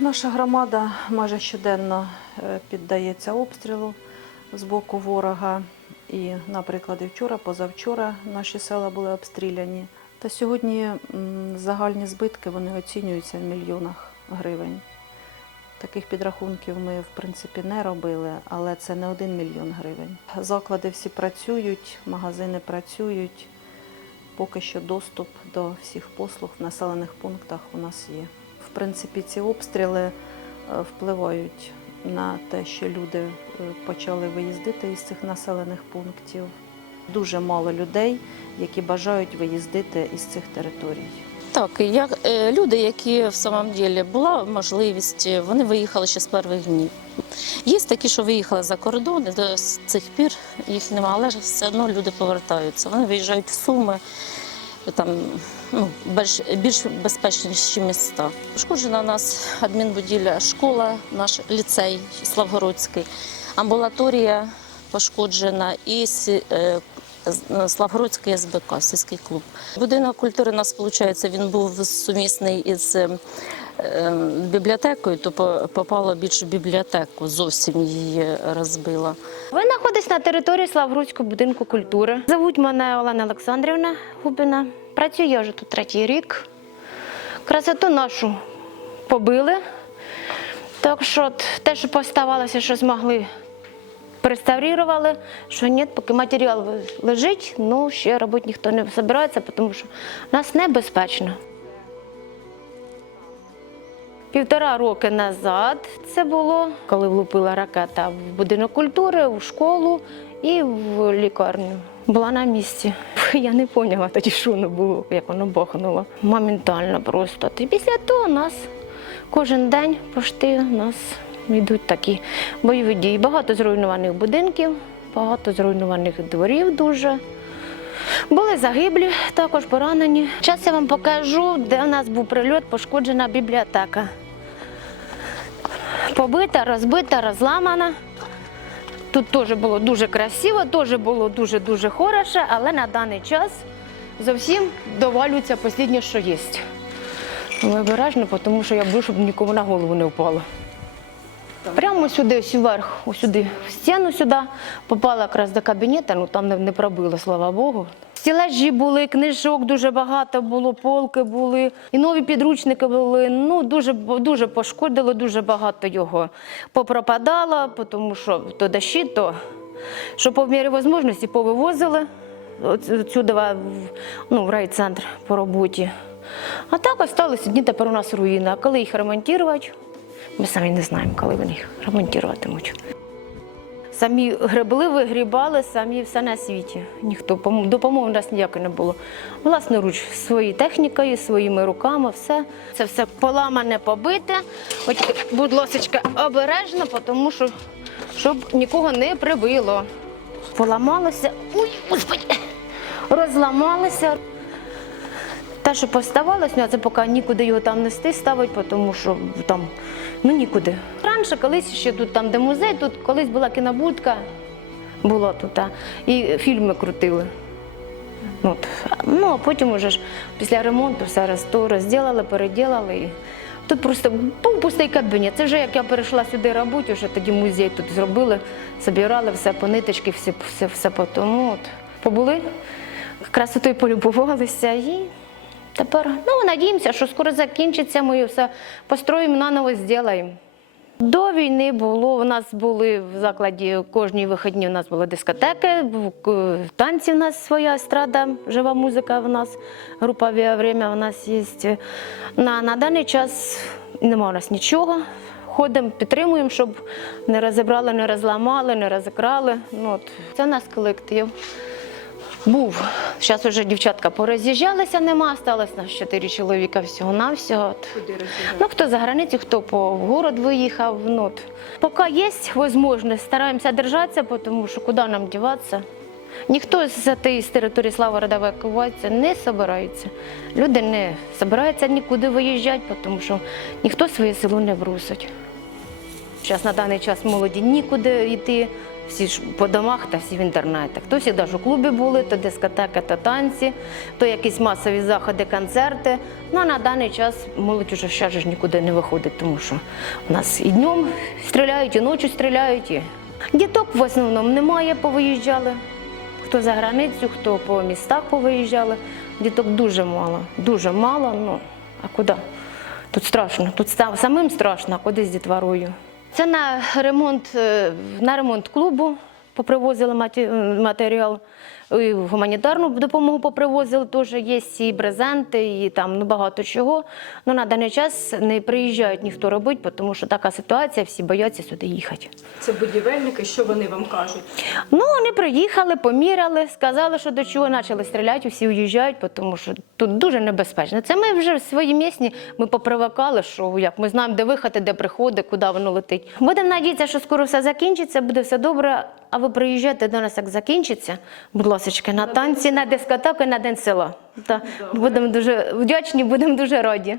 Наша громада майже щоденно е, піддається обстрілу з боку ворога. І, наприклад, і вчора, позавчора наші села були обстріляні. Та сьогодні загальні збитки вони оцінюються в мільйонах гривень. Таких підрахунків ми, в принципі, не робили, але це не один мільйон гривень. Заклади всі працюють, магазини працюють. Поки що доступ до всіх послуг в населених пунктах у нас є. В принципі, ці обстріли е, впливають на те, що люди е, почали виїздити із цих населених пунктів. Дуже мало людей, які бажають виїздити із цих територій. Так, я, е, люди, які в самом ділі була можливість, е, вони виїхали ще з перших днів. Є такі, що виїхали за кордон, і до цих пір їх немає, але все одно люди повертаються. Вони виїжджають в Суми, там ну, більш, більш безпечніші міста. Пошкоджена у нас адмінбудівля, школа, наш ліцей Славгородський, амбулаторія пошкоджена і е, Славгородський СБК, сільський клуб. Будинок культури у нас, виходить, він був сумісний із е, е, бібліотекою, то по- попало більше бібліотеку, зовсім її розбила. Ви знаходитесь на території Славгородського будинку культури. Зовуть мене Олена Олександрівна Губіна. Працюю я вже тут третій рік. Красоту нашу побили. Так що те, що поставалося, що змогли, переставрували, що ні, поки матеріал лежить, ну ще робити ніхто не збирається, тому що нас небезпечно. Півтора роки назад це було, коли влупила ракета в будинок культури, в школу і в лікарню. Була на місці. Я не поняла тоді, що воно було, як воно бахнуло. Моментально просто. І після того нас кожен день пошти нас йдуть такі бойові дії. Багато зруйнованих будинків, багато зруйнованих дворів дуже. Були загиблі, також поранені. Зараз я вам покажу, де у нас був прильот, пошкоджена бібліотека. Побита, розбита, розламана. Тут теж було дуже красиво, теж було дуже-дуже хороше, але на даний час зовсім довалюється останнє, що є. Ви обережно, тому що я боюсь, щоб нікому на голову не впало. Прямо сюди, ось вверх, ось сюди, в стіну сюди, попала якраз до кабінету, ну там не, не пробило, слава Богу. Стілежі були, книжок дуже багато було, полки були, і нові підручники були. Ну, дуже, дуже пошкодило, дуже багато його попропадало, тому що то дощі, то що по мірі можливості повивозили от сюди в, ну, в райцентр по роботі. А так осталися дні тепер у нас руїни. А коли їх ремонтувати, ми самі не знаємо, коли вони їх ремонтуватимуть. Самі гребли, вигрібали, самі все на світі. Ніхто допомоги у нас ніякої не було. Власноруч, своєю технікою, своїми руками, все. Це все поламане, побите. От, будь ласка, обережно, тому що щоб нікого не прибило. Поламалося. Ой, господи! Розламалося. Те, що поставалось, ну, це поки нікуди його там нести ставити, тому що там ну нікуди. Раніше колись ще тут, там, де музей, тут колись була кінобудка, була тут, і фільми крутили. От. Ну, а потім уже ж після ремонту все роз- розділили, переділили. І тут просто був пустий кабінет. Це вже як я перейшла сюди робити, вже тоді музей тут зробили, збирали все по ниточки, все, все, все по тому. От. Побули, красотою полюбувалися і тепер ну, надіємося, що скоро закінчиться, ми все построїмо, наново зробимо. До війни було, у нас були в закладі кожні вихідні у нас були дискотеки, танці у нас своя естрада, жива музика у нас, група «Віавремя» у нас є. На, на даний час немає у нас нічого. Ходимо, підтримуємо, щоб не розібрали, не розламали, не розікрали. Ну, от. Це у нас колектив. Був. Зараз вже дівчатка пороз'їжджалися, нема, сталося нас чотири чоловіка всього-навсього. Ну, хто за границю, хто по в город виїхав. Ну. Поки є можливість, стараємося держатися, тому що куди нам діватися. Ніхто з тієї території Славгорода евакуюватися не збирається. Люди не збираються нікуди виїжджати, тому що ніхто своє село не брусить. Зараз на даний час молоді нікуди йти, всі ж по домах та всі в інтернетах. То всі навіть у клубі були, то дискотеки, то танці, то якісь масові заходи, концерти. Ну а на даний час молодь уже ще ж нікуди не виходить, тому що у нас і днем стріляють, і ночі стріляють. І... Діток в основному немає, повиїжджали. Хто за границю, хто по містах повиїжджали. Діток дуже мало, дуже мало. Ну, а куди? Тут страшно, тут самим страшно, а куди з дітворою. Це на ремонт, е, на ремонт клубу попривозили матеріал. І гуманітарну допомогу попривозили теж є і брезенти, і там ну, багато чого. Ну на даний час не приїжджають ніхто робити, тому що така ситуація, всі бояться сюди їхати. Це будівельники, що вони вам кажуть? Ну, вони приїхали, поміряли, сказали, що до чого почали стріляти, всі уїжджають, тому що тут дуже небезпечно. Це ми вже свої місні, ми попривикали, що як ми знаємо, де виходи, де приходи, куди воно летить. Будемо надіятися, що скоро все закінчиться, буде все добре. А ви приїжджаєте до нас, як закінчиться, будь ласка, на танці, на дискотеку, на день села. Та, будемо дуже вдячні, будемо дуже раді.